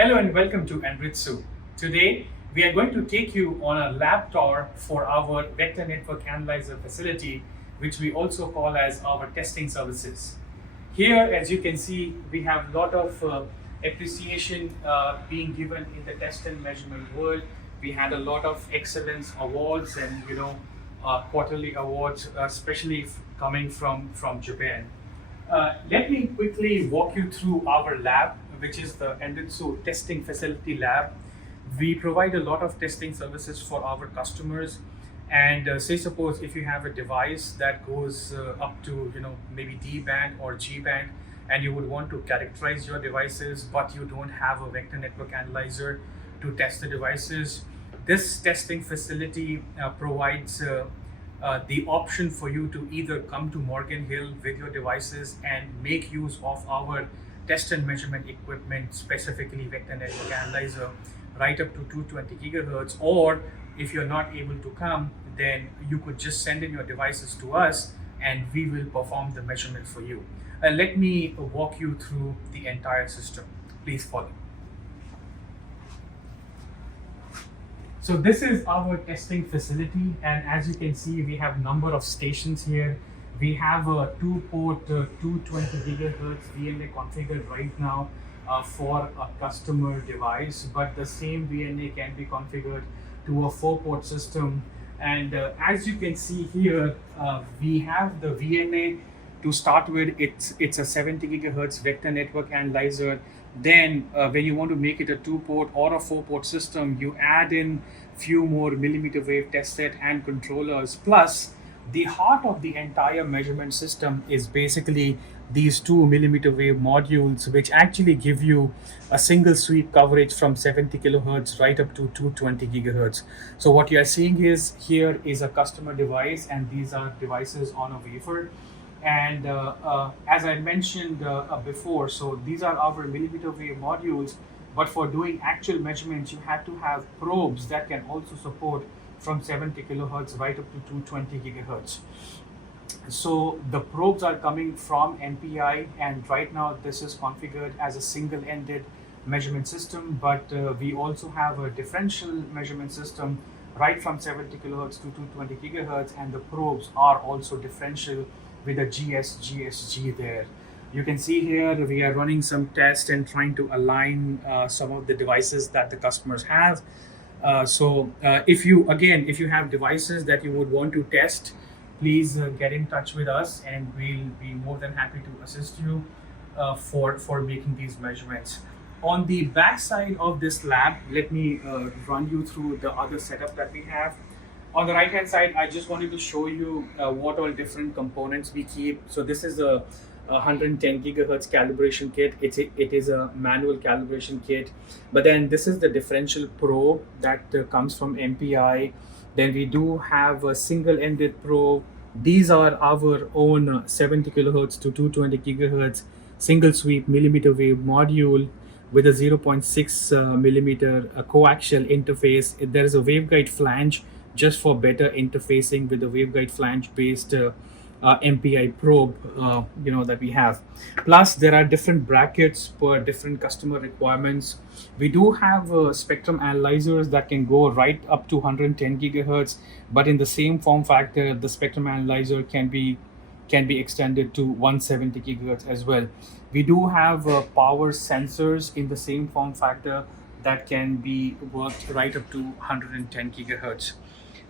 Hello and welcome to Anritsu. Today, we are going to take you on a lab tour for our vector network analyzer facility, which we also call as our testing services. Here, as you can see, we have a lot of appreciation being given in the test and measurement world. We had a lot of excellence awards and quarterly awards, especially coming from Japan. Let me quickly walk you through our lab, which is the Anritsu Testing Facility Lab. We provide a lot of testing services for our customers. And say suppose if you have a device that goes up to maybe D band or G band, and you would want to characterize your devices, but you don't have a vector network analyzer to test the devices. This testing facility provides the option for you to either come to Morgan Hill with your devices and make use of our test and measurement equipment, specifically vector network analyzer, right up to 220 gigahertz. Or if you're not able to come, then you could just send in your devices to us and we will perform the measurement for you. Let me walk you through the entire system. Please follow. So this is our testing facility, and as you can see, we have a number of stations here. We have a two-port 220 gigahertz VNA configured right now for a customer device, but the same VNA can be configured to a 4-port system. And as you can see here, we have the VNA to start with. It's a 70 gigahertz vector network analyzer. Then when you want to make it a 2-port or a 4-port system, you add in few more millimeter wave test set and controllers. Plus, the heart of the entire measurement system is basically these 2 millimeter wave modules, which actually give you a single sweep coverage from 70 kilohertz right up to 220 gigahertz. So what you are seeing is here is a customer device, and these are devices on a wafer. And as I mentioned before, so these are our millimeter wave modules, but for doing actual measurements, you have to have probes that can also support from 70 kilohertz right up to 220 gigahertz. So the probes are coming from MPI, and right now this is configured as a single-ended measurement system, but we also have a differential measurement system right from 70 kilohertz to 220 gigahertz, and the probes are also differential with a GSG there. You can see here we are running some tests and trying to align some of the devices that the customers have. So if you have devices that you would want to test, please get in touch with us and we'll be more than happy to assist you for making these measurements. On the back side of this lab, let me run you through the other setup that we have. On the right hand side, I just wanted to show you what all different components we keep. So this is a 110 gigahertz calibration kit. It is a manual calibration kit, but then this is the differential probe that comes from MPI. Then we do have a single-ended probe. These are our own 70 kilohertz to 220 gigahertz single sweep millimeter wave module with a 0.6 millimeter coaxial interface. There is a waveguide flange just for better interfacing with the waveguide flange based MPI probe that we have. Plus there are different brackets for different customer requirements. We do have spectrum analyzers that can go right up to 110 gigahertz, but in the same form factor, the spectrum analyzer can be extended to 170 gigahertz as well. We do have power sensors in the same form factor that can be worked right up to 110 gigahertz.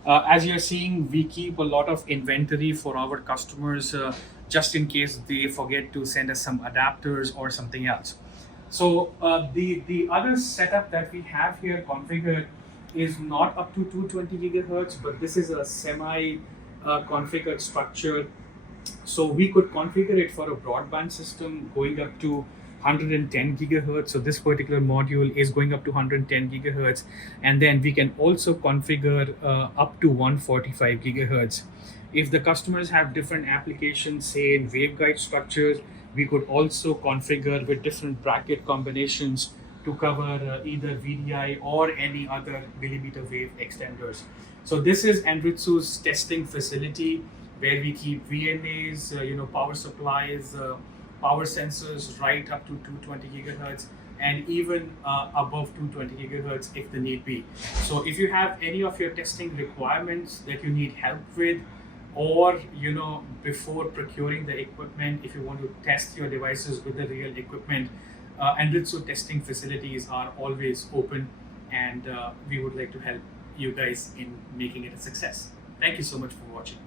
As you're seeing, we keep a lot of inventory for our customers just in case they forget to send us some adapters or something else. So the other setup that we have here configured is not up to 220 gigahertz, but this is a semi-configured structure. So we could configure it for a broadband system going up to 110 gigahertz. So this particular module is going up to 110 gigahertz, and then we can also configure up to 145 gigahertz. If the customers have different applications, say in waveguide structures, we could also configure with different bracket combinations to cover either VDI or any other millimeter wave extenders. So this is Anritsu's testing facility where we keep VNAs, power supplies, power sensors right up to 220 gigahertz, and even above 220 gigahertz if the need be. So if you have any of your testing requirements that you need help with, or before procuring the equipment, if you want to test your devices with the real equipment, Anritsu testing facilities are always open, and we would like to help you guys in making it a success. Thank you so much for watching.